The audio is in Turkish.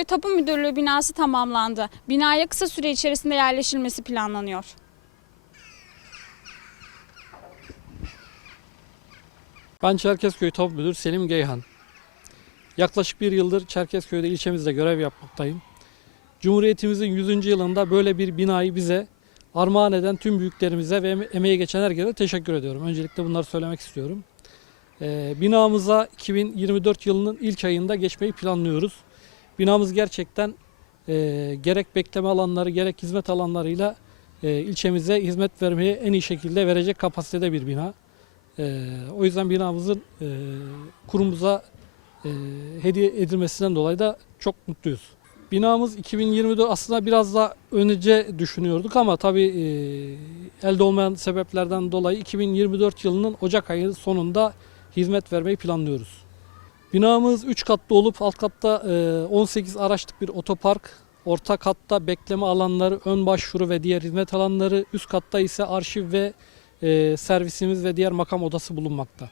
Çerkezköy Tapu Müdürlüğü binası tamamlandı. Binaya kısa süre içerisinde yerleşilmesi planlanıyor. Ben Çerkezköy Tapu Müdürü Selim Geyhan. Yaklaşık bir yıldır Çerkezköy'de ilçemizde görev yapmaktayım. Cumhuriyetimizin 100. yılında böyle bir binayı bize armağan eden tüm büyüklerimize ve eme- emeğe geçen herkese teşekkür ediyorum. Öncelikle bunları söylemek istiyorum. Ee, binamıza 2024 yılının ilk ayında geçmeyi planlıyoruz. Binamız gerçekten e, gerek bekleme alanları gerek hizmet alanlarıyla e, ilçemize hizmet vermeye en iyi şekilde verecek kapasitede bir bina. Ee, o yüzden binamızın e, kurumuza e, hediye edilmesinden dolayı da çok mutluyuz. Binamız 2024 aslında biraz da önce düşünüyorduk ama tabii e, elde olmayan sebeplerden dolayı 2024 yılının Ocak ayı sonunda hizmet vermeyi planlıyoruz. Binamız 3 katlı olup alt katta e, 18 araçlık bir otopark, orta katta bekleme alanları, ön başvuru ve diğer hizmet alanları, üst katta ise arşiv ve e, servisimiz ve diğer makam odası bulunmakta.